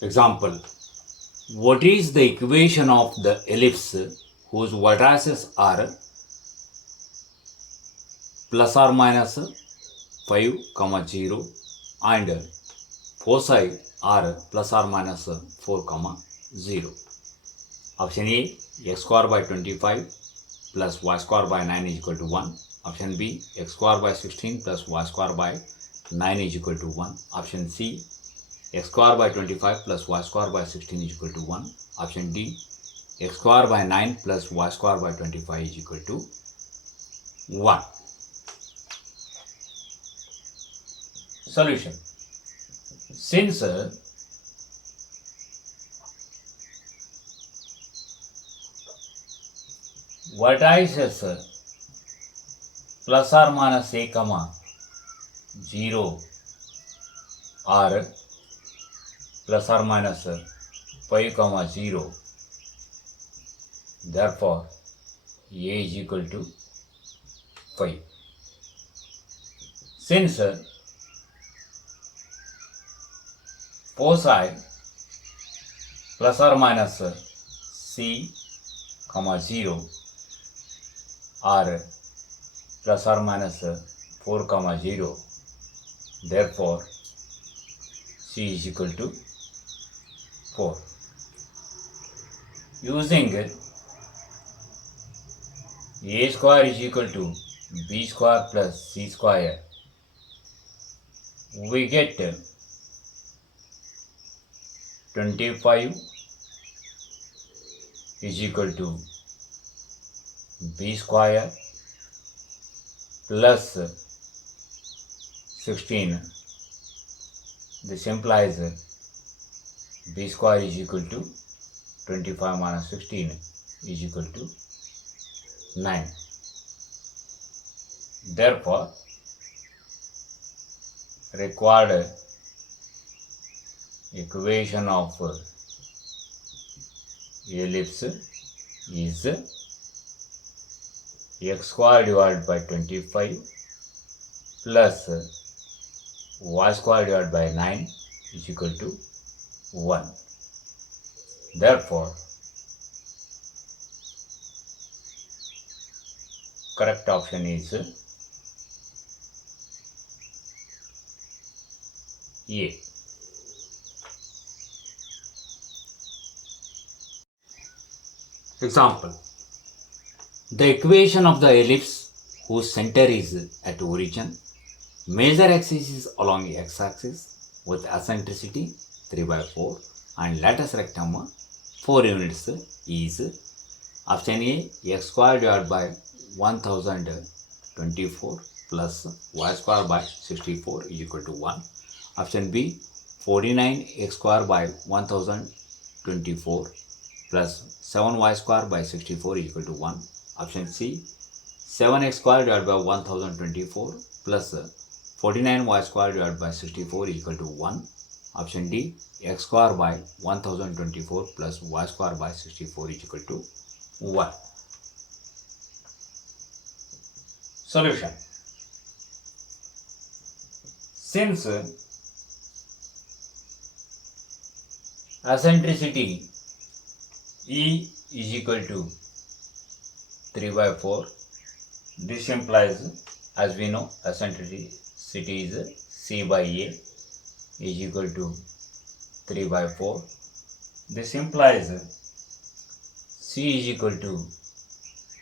Example. What is the equation of the ellipse whose vertices are plus or minus 5, 0 and foci are plus or minus 4, 0? Option A, x square by 25 plus y square by 9 is equal to 1. Option B, x square by 16 plus y square by 9 is equal to 1. Option C, x square by 25 plus y square by 16 is equal to 1. Option D, x square by 9 plus y square by 25 is equal to 1. Solution. Since vertices plus or minus a, 0 are plus or minus 5, 0, therefore a is equal to 5. Since foci plus or minus c, 0 are plus or minus 4, 0, therefore c is equal to 4. Using a square is equal to b square plus c square, we get 25 is equal to b square plus 16. This implies b square is equal to 25 minus 16 is equal to 9. Therefore, required equation of ellipse is x square divided by 25 plus y square divided by 9 is equal to 1. Therefore, correct option is A. Example. The equation of the ellipse whose center is at origin, major axis is along x-axis with eccentricity 3 by 4 and lattice rectum 4 units is option A, x square divided by 1024 plus y square by 64 is equal to 1. Option B, 49 x square by 1024 plus 7y square by 64 is equal to 1. Option C, 7x square divided by 1024 plus 49y square divided by 64 is equal to 1. Option D, x square by 1024 plus y square by 64 is equal to 1. Solution. Since eccentricity E is equal to 3 by 4, this implies, as we know, eccentricity is C by A is equal to 3 by 4. This implies C is equal to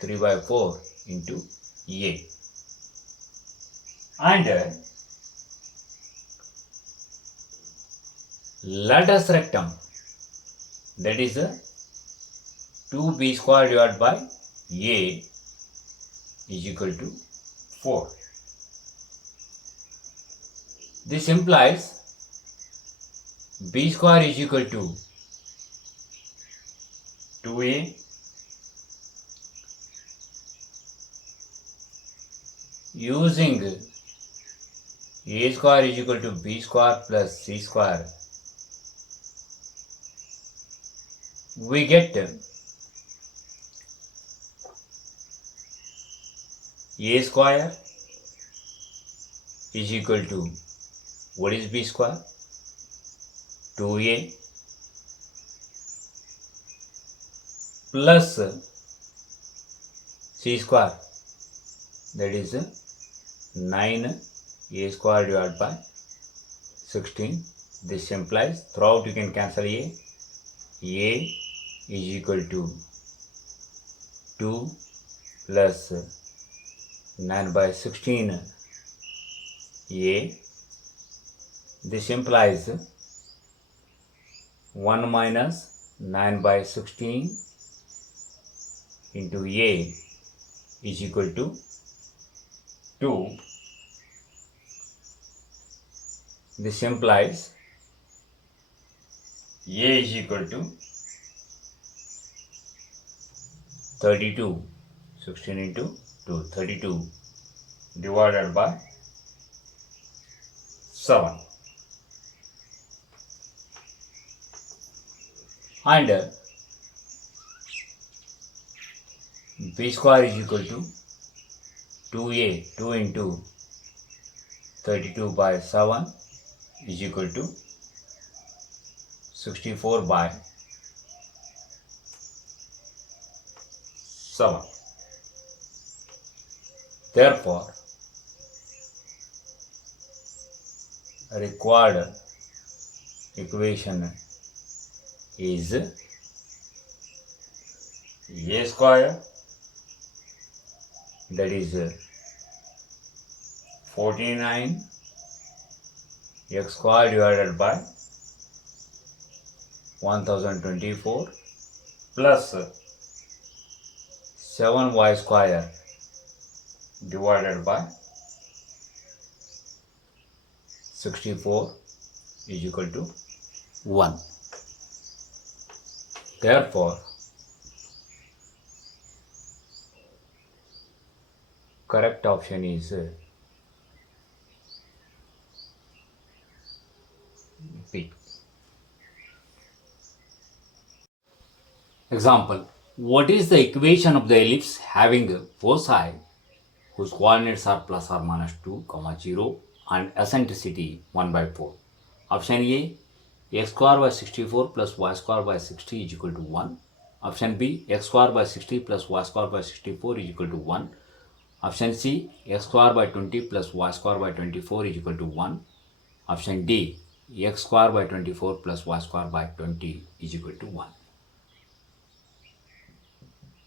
3 by 4 into A. And lattice rectum, that is 2b square divided by A is equal to 4. This implies b square is equal to 2a using a square is equal to b square plus c square, we get a square is equal to, what is b square? 2a plus c square, that is 9a square divided by 16. This implies throughout you can cancel a is equal to 2 plus 9 by 16 a. This implies 1 minus 9 by 16 into a is equal to 2. This implies a is equal to 32. 16 into 2, 32 divided by 7. And b square is equal to 2a, 2 into 32 by 7 is equal to 64 by 7. Therefore, required equation is a square, that is 49 x square divided by 1024 plus 7y square divided by 64 is equal to 1. Therefore, correct option is B. Example: what is the equation of the ellipse having foci whose coordinates are plus or minus 2, 0 and eccentricity 1 by 4? Option A, x square by 64 plus y square by 60 is equal to 1. Option B, x square by 60 plus y square by 64 is equal to 1. Option C, x square by 20 plus y square by 24 is equal to 1. Option D, x square by 24 plus y square by 20 is equal to 1.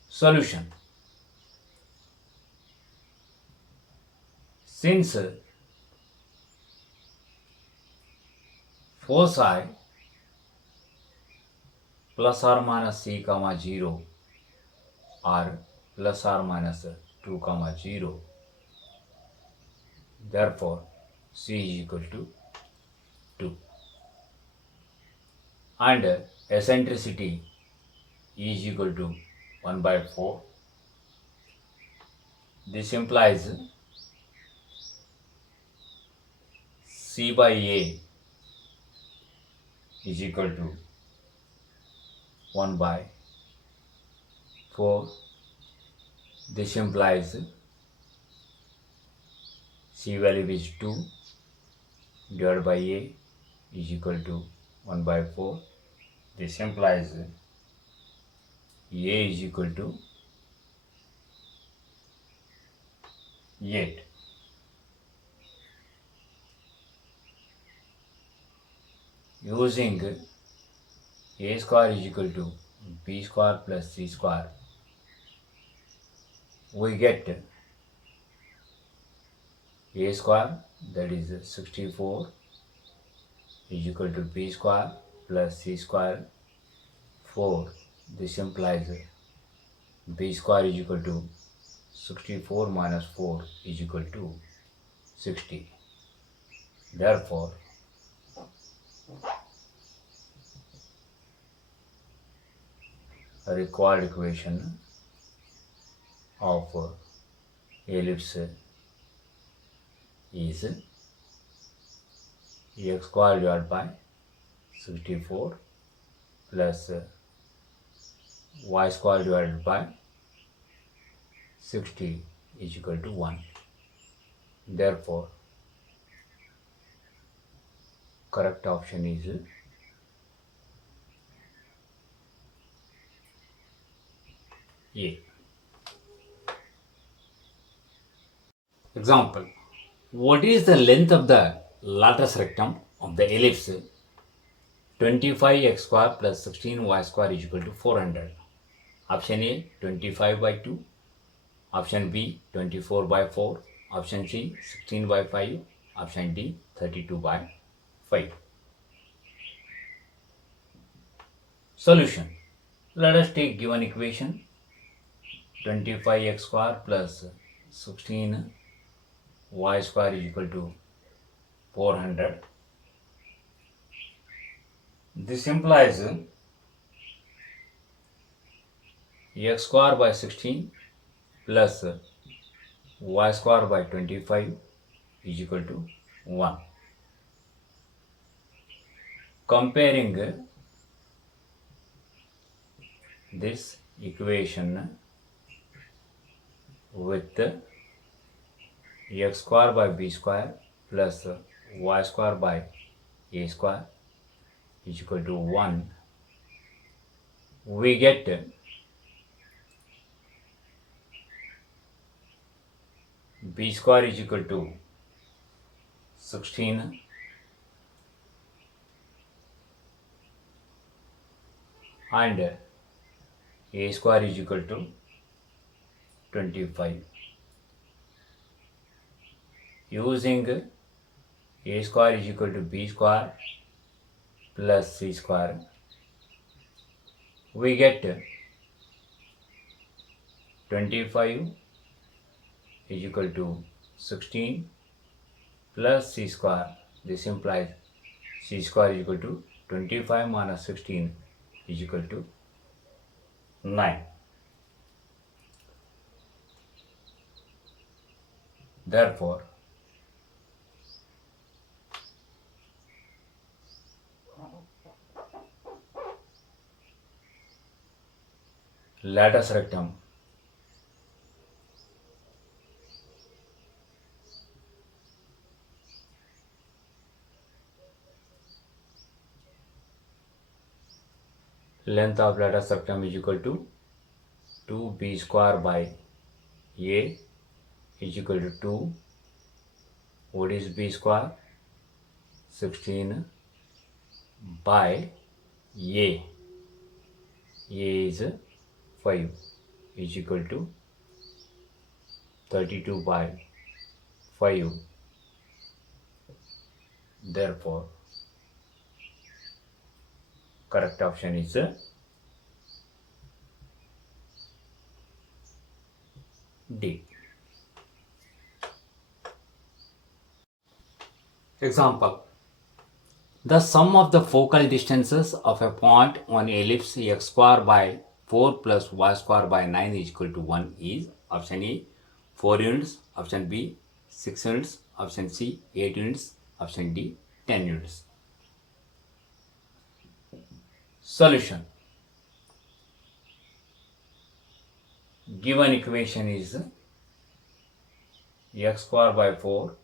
Solution: since foci plus or minus c, 0 are plus or minus 2, 0, therefore c is equal to 2. And eccentricity is equal to 1 by 4. This implies c by a is equal to 1 by 4. This implies c value is 2 divided by a is equal to 1 by 4. This implies a is equal to 8. Using a square is equal to b square plus c square, we get a square, that is 64, is equal to b square plus c square 4. This implies b square is equal to 64 minus 4 is equal to 60. Therefore, a required equation of ellipse is x square divided by 64 plus y square divided by 60 is equal to 1. Therefore, correct option is A. Example. What is the length of the latus rectum of the ellipse 25x square plus 16y square is equal to 400? Option A 25 by 2, option B 24 by 4, option C 16 by 5, option D 32 by 5. Solution. Let us take given equation 25x square plus 16y square is equal to 400. This implies x square by 16 plus y square by 25 is equal to 1. Comparing this equation with x square by b square plus y square by a square is equal to 1, we get b square is equal to 16 and a square is equal to 25. Using a square is equal to b square plus c square, we get 25 is equal to 16 plus c square. This implies c square is equal to 25 minus 16 is equal to 9. Therefore, latus rectum length of latus rectum is equal to 2b square by a is equal to 2. What is b square? 16 by a. A is 5 is equal to 32 by 5. Therefore, correct option is D. Example. The sum of the focal distances of a point on ellipse x square by 4 plus y square by 9 is equal to 1 is option A 4 units, option B 6 units, option C 8 units, option D 10 units. Solution. Given equation is x square by 4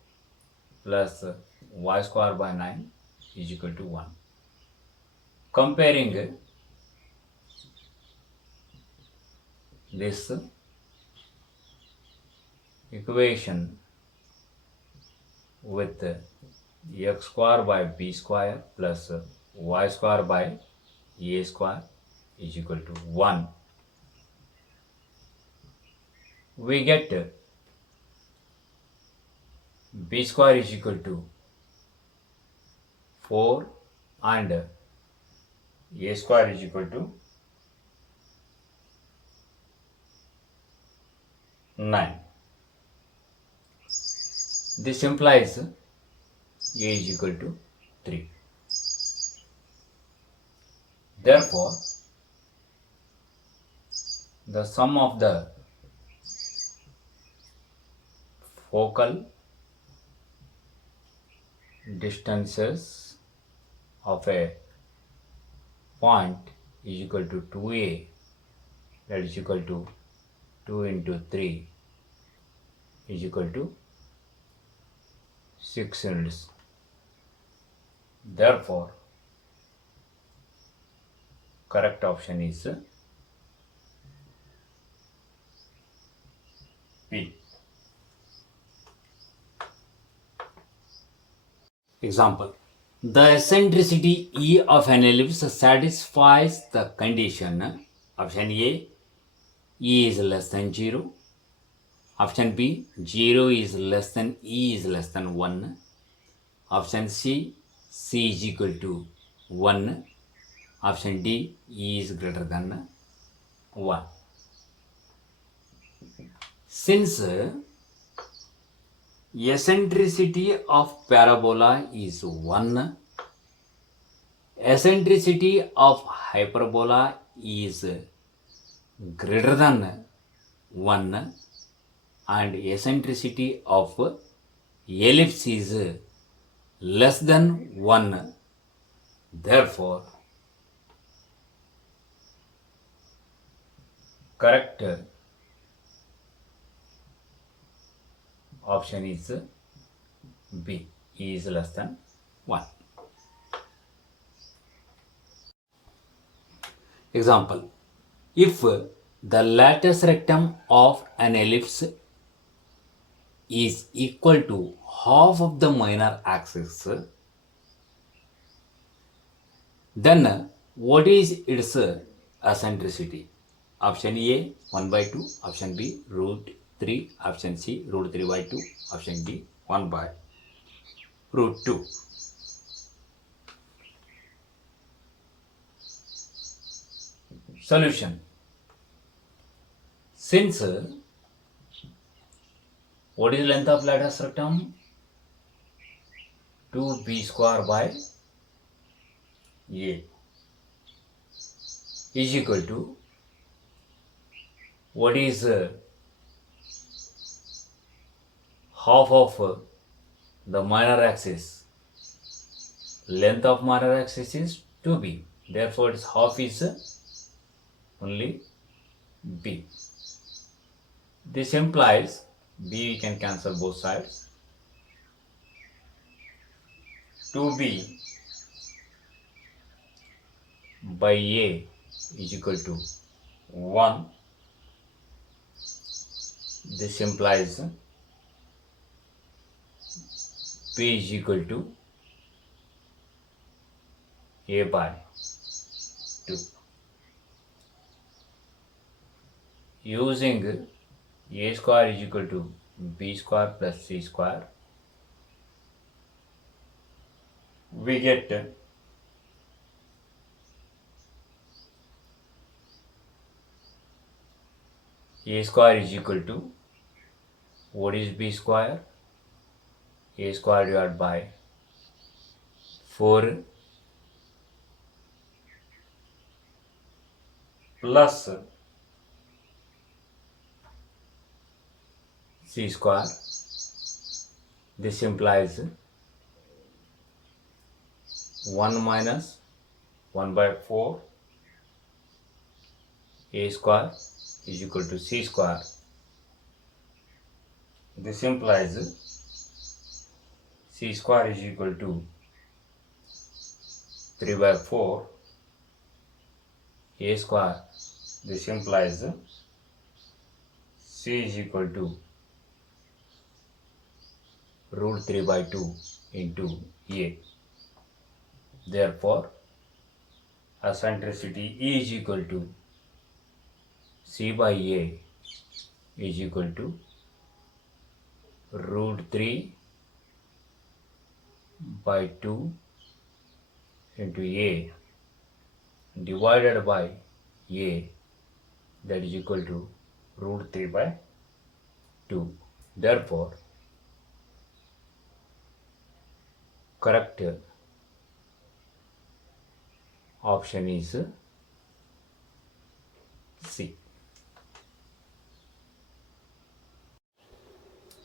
plus y square by 9 is equal to 1. Comparing this equation with x square by b square plus y square by a square is equal to 1, we get b square is equal to 4 and a square is equal to 9. This implies a is equal to 3. Therefore, the sum of the focal distances of a point is equal to 2a, that is equal to 2 into 3 is equal to 6 units. Therefore, correct option is Example. The eccentricity E of an ellipse satisfies the condition. Option A, E is less than 0. Option B, 0 is less than E is less than 1. Option C, C is equal to 1. Option D, E is greater than 1. Since eccentricity of parabola is 1, eccentricity of hyperbola is greater than 1, and eccentricity of ellipse is less than 1. Therefore, correct option is B, E is less than 1. Example. If the lattice rectum of an ellipse is equal to half of the minor axis, then what is its eccentricity? Option A, 1 by 2. Option B, root 3. Option C, root 3 by 2. Option D, 1 by root 2. Solution. Since what is length of lattice rectum? 2b square by A is equal to what is half of the minor axis. Length of minor axis is 2b. Therefore, its half is only b. This implies b, we can cancel both sides. 2b by A is equal to 1. This implies B is equal to A by 2. Using A square is equal to B square plus C square, we get A square is equal to, what is B square? A square divided by 4 plus C square. This implies 1 minus 1 by 4 A square is equal to C square. This implies C square is equal to 3 by 4 A square. This implies C is equal to root 3 by 2 into A. Therefore, eccentricity E is equal to C by A is equal to root 3 by 2 into A divided by A, that is equal to root 3 by 2. Therefore, correct option is C.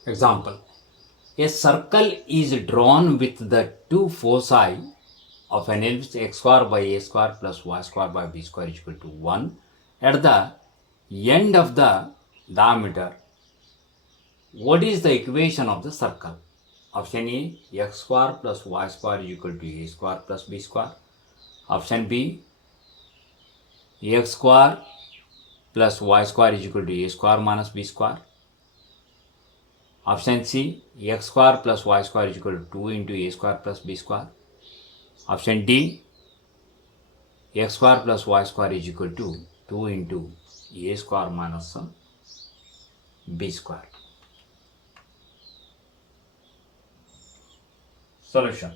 Example. A circle is drawn with the two foci of an ellipse x square by a square plus y square by b square is equal to 1 at the end of the diameter. What is the equation of the circle? Option A, x square plus y square is equal to a square plus b square. Option B, x square plus y square is equal to a square minus b square. Option C, x square plus y square is equal to 2 into a square plus b square. Option D, x square plus y square is equal to 2 into a square minus b square. Solution.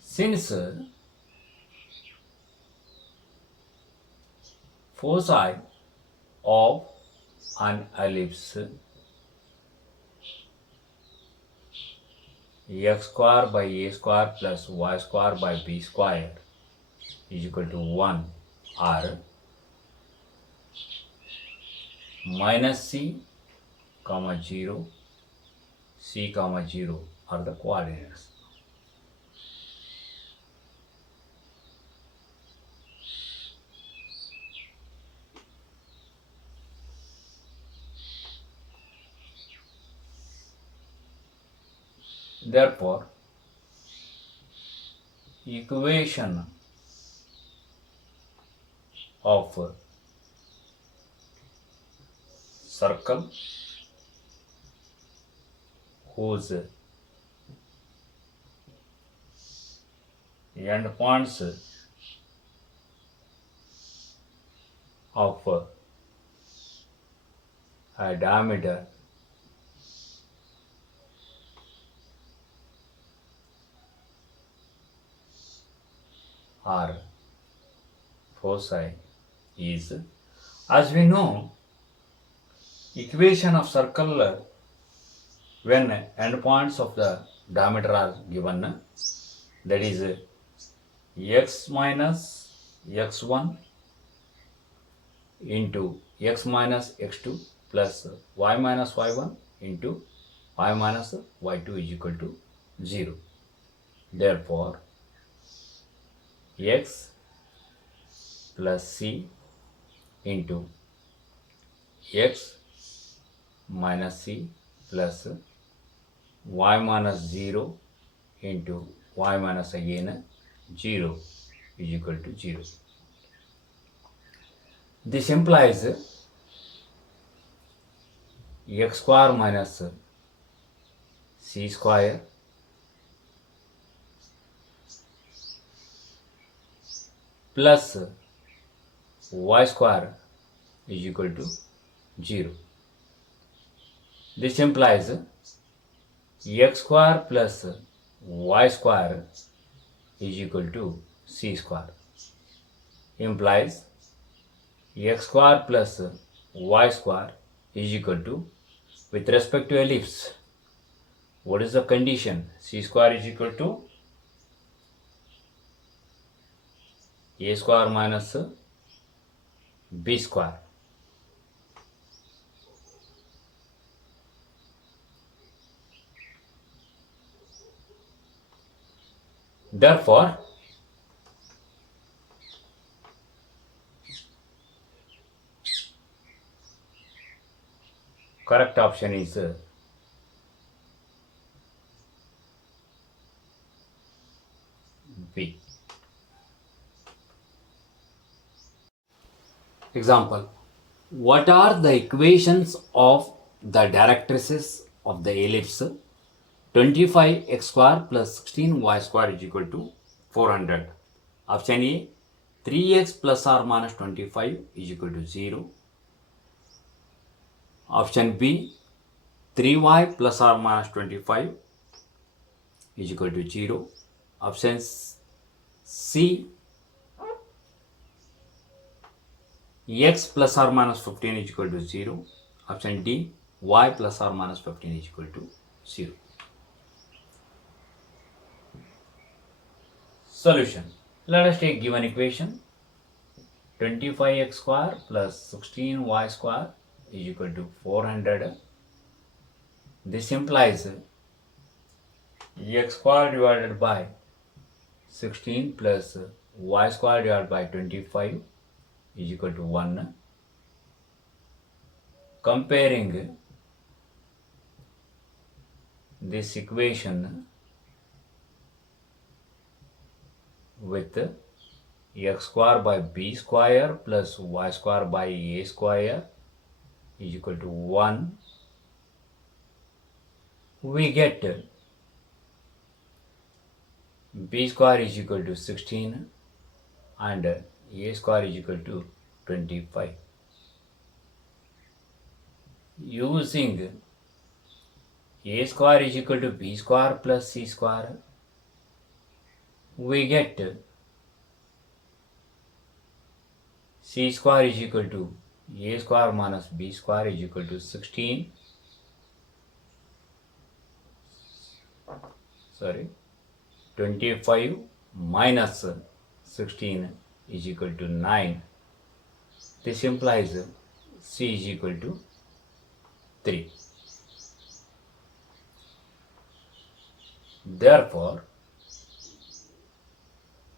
Since foci of an ellipse x square by a square plus y square by b square is equal to 1 or minus c, comma 0, c, comma 0 are the coordinates. Therefore, equation of circle whose endpoints of a diameter are foci is, as we know, equation of circle when endpoints of the diameter are given, that is x minus x1 into x minus x2 plus y minus y1 into y minus y2 is equal to 0. Therefore, x plus c into x minus c plus y minus 0 into y minus again 0 is equal to 0. This implies x square minus c square plus y square is equal to 0. This implies x square plus y square is equal to c square. Implies x square plus y square is equal to, with respect to ellipse, what is the condition? C square is equal to a square minus b square. Therefore, correct option is B. Example. What are the equations of the directrices of the ellipse 25x square plus 16y square is equal to 400? Option A, 3x plus or minus 25 is equal to 0. Option B, 3y plus or minus 25 is equal to 0. Option C, x plus or minus 15 is equal to 0. Option D, y plus or minus 15 is equal to 0. Solution. Let us take given equation 25x square plus 16y square is equal to 400. This implies x square divided by 16 plus y square divided by 25 is equal to 1. Comparing this equation with x square by b square plus y square by a square is equal to 1 we get b square is equal to 16 and a square is equal to 25. Using a square is equal to b square plus c square, we get c square is equal to a square minus b square is equal to 16. 25 minus 16 is equal to 9. This implies c is equal to 3. Therefore,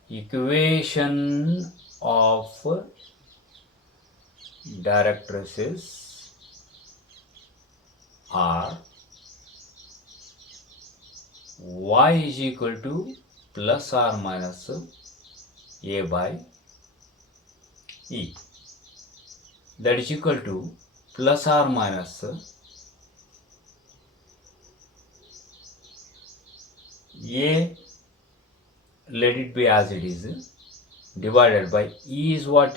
equation of directrices are y is equal to plus or minus a by e. That is equal to plus or minus a, let it be as it is, divided by e is what?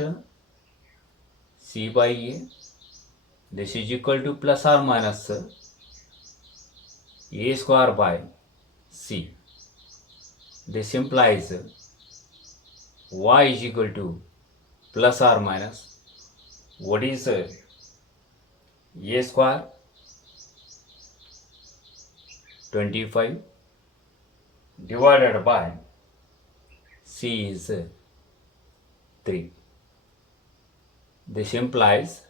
C by a. This is equal to plus or minus a square by c. This implies y is equal to plus or minus, what is a square? 25 divided by c is 3. This implies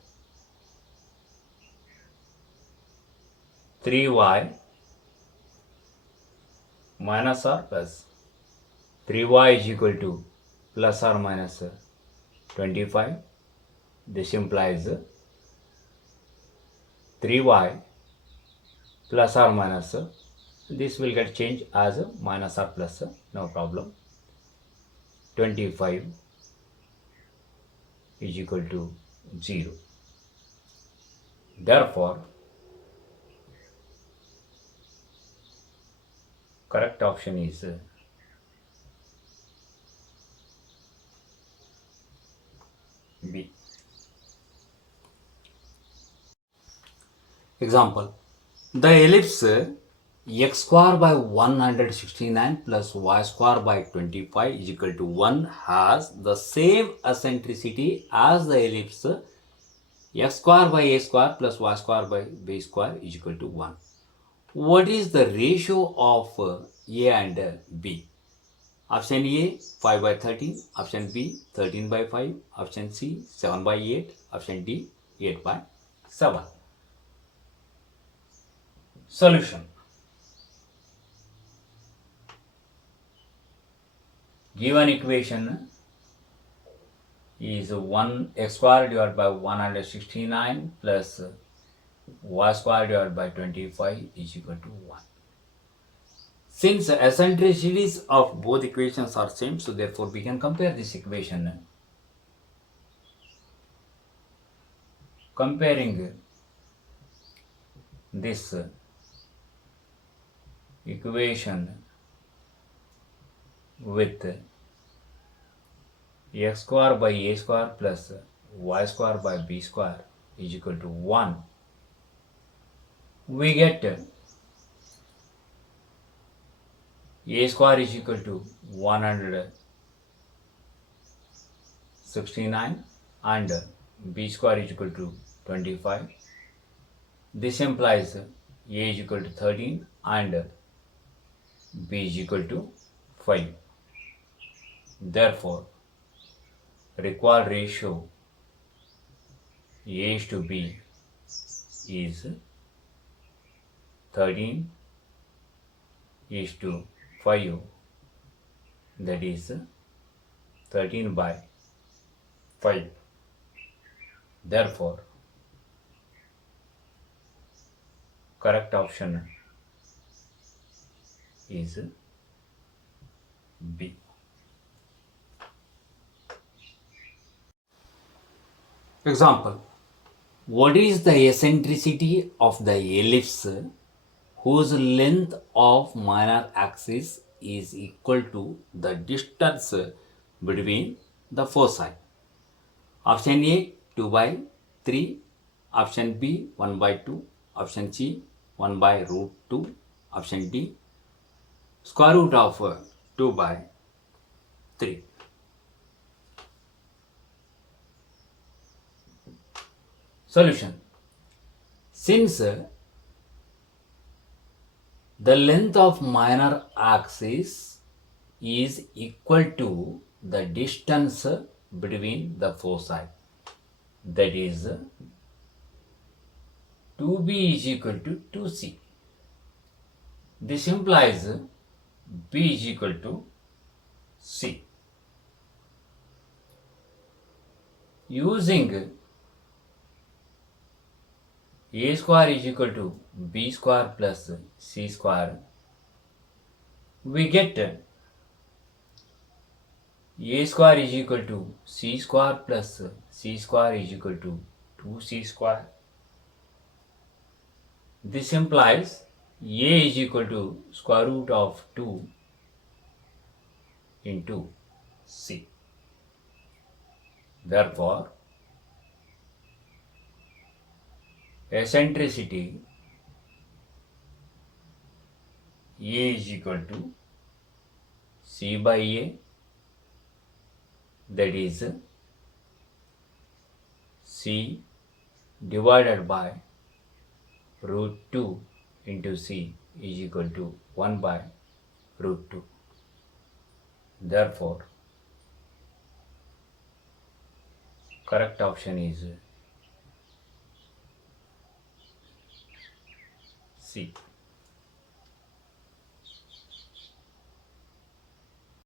3y minus or plus. 3y is equal to plus or minus 25. This implies 3y plus or minus, this will get changed as minus or plus, no problem. 25 is equal to 0. Therefore, correct option is B. Example, the ellipse x square by 169 plus y square by 25 is equal to 1 has the same eccentricity as the ellipse x square by a square plus y square by b square is equal to 1. What is the ratio of a and b? Option A 5 by 13, option B 13 by 5, option C 7 by 8, option D 8 by 7. Solution. Given equation is 1 x square divided by 169 plus y square divided by 25 is equal to 1. Since the eccentricities of both equations are same, so therefore we can compare this equation. Comparing this equation with x square by a square plus y square by b square is equal to 1, we get a square is equal to 169 and b square is equal to 25. This implies a is equal to 13 and b is equal to 5. Therefore, required ratio a is to b is 13 is to 5, that is 13 by 5. Therefore, correct option is B. Example, what is the eccentricity of the ellipse whose length of minor axis is equal to the distance between the foci. Option A 2 by 3, option B 1 by 2, option C 1 by root 2, option D square root of 2 by 3. Solution. Since the length of minor axis is equal to the distance between the foci, that is 2b is equal to 2c. This implies b is equal to c. Using a square is equal to b square plus c square, we get a square is equal to c square plus c square is equal to 2c square. This implies a is equal to square root of 2 into c. Therefore, eccentricity a is equal to c by a, that is c divided by root 2 into c is equal to 1 by root 2. Therefore, correct option is C.